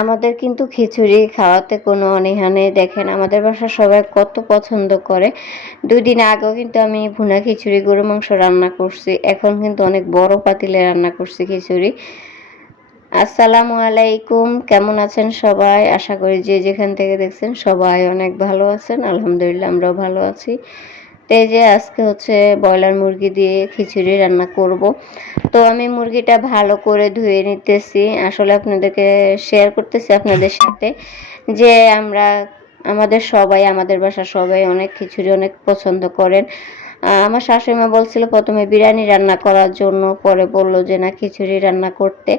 আমাদের কিন্তু খিচুড়ি খাওয়াতে কোনো অনীহা নেই। দেখেন আমাদের বাসার সবাই কত পছন্দ করে। ২ দিন আগেও কিন্তু আমি ভুনা খিচুড়ি, গরুর মাংস রান্না করছি। এখন কিন্তু অনেক বড় পাতিলে রান্না করছি খিচুড়ি। আসসালামু আলাইকুম, কেমন আছেন সবাই? আশা করি যে যেখান থেকে দেখছেন সবাই অনেক ভালো আছেন। আলহামদুলিল্লাহ আমরাও ভালো আছি। তো এই যে আজকে হচ্ছে ব্রয়লার মুরগি দিয়ে খিচুড়ি রান্না করব। তো আমি মুরগিটা ভালো করে ধুয়ে নিতেছি। আসলে আপনাদেরকে শেয়ার করতেছি আপনাদের সাথে যে আমাদের বাসার সবাই অনেক খিচুড়ি অনেক পছন্দ করেন। আমার শাশুড়িমা বলছিল প্রথমে বিরিয়ানি রান্না করার জন্য, পরে বলল যে না খিচুড়ি রান্না করতে।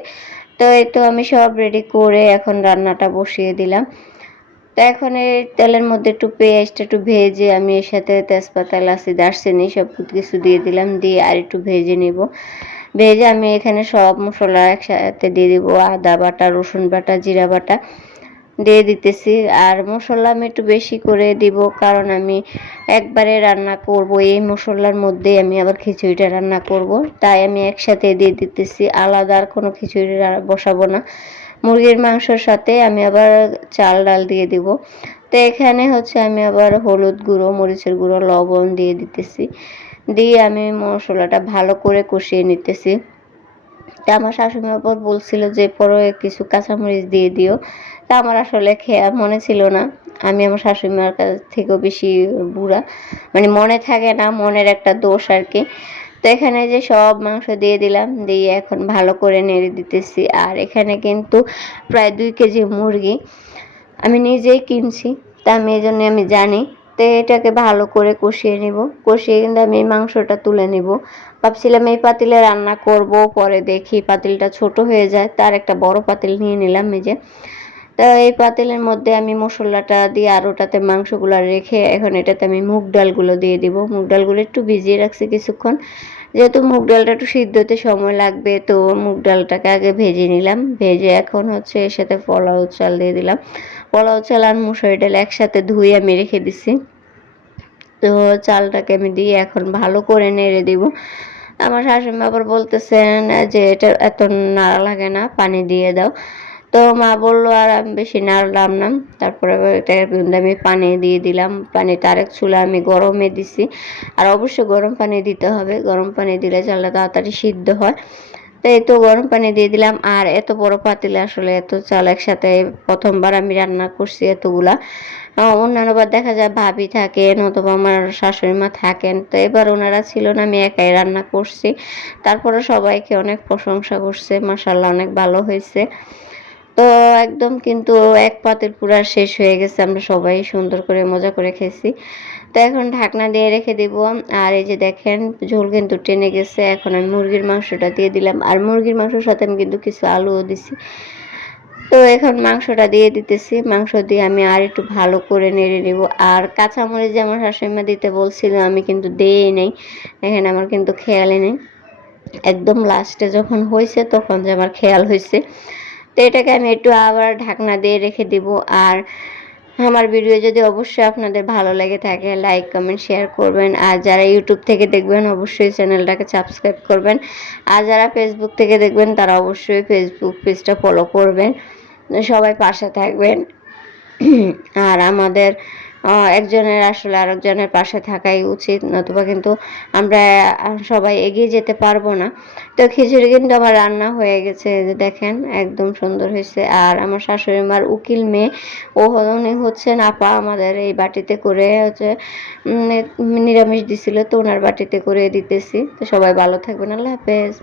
তো এই তো আমি সব রেডি করে এখন রান্নাটা বসিয়ে দিলাম। তো এখন এই তেলের মধ্যে একটু পেঁয়াজটা একটু ভেজে আমি এর সাথে তেজপাতা, এলাচি, দারচিনি সব কিছু দিয়ে দিলাম, দিয়ে আর একটু ভেজে নেব। ভেজে আমি এখানে সব মশলা একসাথে দিয়ে দিব, আদা বাটা, রসুন বাটা, জিরা বাটা দিয়ে দিতেছি। আর মশলা আমি একটু বেশি করে দিব, কারণ আমি একবারে রান্না করব এই মশলার মধ্যে আমি আবার খিচুড়িটা রান্না করব, তাই আমি একসাথে দিয়ে দিতেছি, আলাদা আর কোনো খিচুড়ি বসাবো না। মুরগির মাংসর সাথে আমি আবার চাল ডাল দিয়ে দিব। তো এখানে হচ্ছে আমি আবার হলুদ গুঁড়ো, মরিচের গুঁড়ো, লবণ দিয়ে দিতেছি, দিয়ে আমি মশলাটা ভালো করে কষিয়ে নিতেছি। তা আমার শাশুড়ি আবার বলছিল যে পরে কিছু কাঁচামরিচ দিয়ে দিও। তা আমার আসলে খেয়া মনে ছিল না। আমি আমার শাশুড়ি মার কাছ থেকেও বেশি বুড়া, মানে মনে থাকে না, মনের একটা দোষ আর কি। তো এখানে যে সব মাংস দিয়ে দিলাম, দিয়ে এখন ভালো করে নেড়ে দিতেছি। আর এখানে কিন্তু প্রায় 2 কেজি মুরগি আমি নিজেই কিনছি, তা আমি এই জন্য আমি জানি। তো এটাকে ভালো করে কষিয়ে নিব, কষিয়ে কিন্তু আমি এই মাংসটা তুলে নিব। ভাবছিলাম এই পাতিলে রান্না করব, পরে দেখি পাতিলটা ছোট হয়ে যায়, তার একটা বড় পাতিল নিয়ে নিলাম এই যে। তো এই পাতিলের মধ্যে আমি মশলাটা দিয়ে আর ওটাতে মাংসগুলো রেখে এখন এটাতে আমি মুগ ডালগুলো দিয়ে দিব। মুগ ডালগুলো একটু ভিজিয়ে রাখছি কিছুক্ষণ, যেহেতু মুগ ডালটা একটু সিদ্ধ হতে সময় লাগবে, তো মুগ ডালটাকে আগে ভেজে নিলাম। ভেজে এখন হচ্ছে এর সাথে পোলাও চাল দিয়ে দিলাম। পোলাও চাল আর মুসুরি ডাল একসাথে ধুয়ে আমি রেখে দিছি। তো চালটাকে আমি দিয়ে এখন ভালো করে নেড়ে দিব। আমার শাশুড়ি আবার বলতেছেন যে এটা এত নাড়া লাগে না, পানি দিয়ে দাও। তো মা বললো, আর আমি বেশি নাড়লাম না। তারপরে এটার মধ্যে আমি পানি দিয়ে দিলাম। পানিটা আরেক চুলা আমি গরমে দিছি। আর অবশ্যই গরম পানি দিতে হবে, গরম পানি দিলে চালটা তাড়াতাড়ি সিদ্ধ হয়। তো এই তো গরম পানি দিয়ে দিলাম। আর এত বড় পাতিলে আসলে এত চাল একসাথে প্রথমবার আমি রান্না করছি এতগুলা। অন্যান্যবার দেখা যায় ভাবি থাকেন অথবা আমার শাশুড়ি মা থাকেন, তো এবার ওনারা ছিল না, আমি একাই রান্না করছি। তারপরে সবাইকে অনেক প্রশংসা করছে, মাশাআল্লাহ অনেক ভালো হয়েছে। তো একদম কিন্তু এক পাতিল পুরা শেষ হয়ে গেছে, আমরা সবাই সুন্দর করে মজা করে খেয়েছি। তো এখন ঢাকনা দিয়ে রেখে দিব। আর এই যে দেখেন ঝোল কিন্তু টেনে গেছে। এখন আমি মুরগির মাংসটা দিয়ে দিলাম, আর মুরগির মাংসের সাথে আমি কিন্তু কিছু আলুও দিছি। তো এখন মাংসটা দিয়ে দিতেছি, মাংস দিয়ে আমি আর একটু ভালো করে নেড়ে নেব। আর কাঁচামরিচ যে আমার শাশুড়িমা দিতে বলছিল আমি কিন্তু দেই নাই, এখানে আমার কিন্তু খেয়ালই নেই। একদম লাস্টে যখন হয়েছে তখন যে আমার খেয়াল হয়েছে। তো এটাকে আমি একটু আবার ঢাকনা দিয়ে রেখে দিব। আর আমার ভিডিও যদি অবশ্যই আপনাদের ভালো লেগে থাকে, লাইক কমেন্ট শেয়ার করবেন। আর যারা ইউটিউব থেকে দেখবেন অবশ্যই চ্যানেলটাকে সাবস্ক্রাইব করবেন। আর যারা ফেসবুক থেকে দেখবেন তারা অবশ্যই ফেসবুক পেজটা ফলো করবেন। সবাই পাশে থাকবেন। আর আমাদের একজনের আসলে আরেকজনের পাশে থাকাই উচিত, নতুবা কিন্তু আমরা সবাই এগিয়ে যেতে পারবো না। তো খিচুড়ি কিন্তু আমার রান্না হয়ে গেছে, যে দেখেন একদম সুন্দর হয়েছে। আর আমার শাশুড়ি মার উকিল মেয়ে, উনি হচ্ছেন আপা, আমাদের এই বাটিতে করে হচ্ছে নিরামিষ দিছিল, তো ওনার বাটিতে করে দিতেছি। তো সবাই ভালো থাকবেন, আল্লাহ হাফেজ।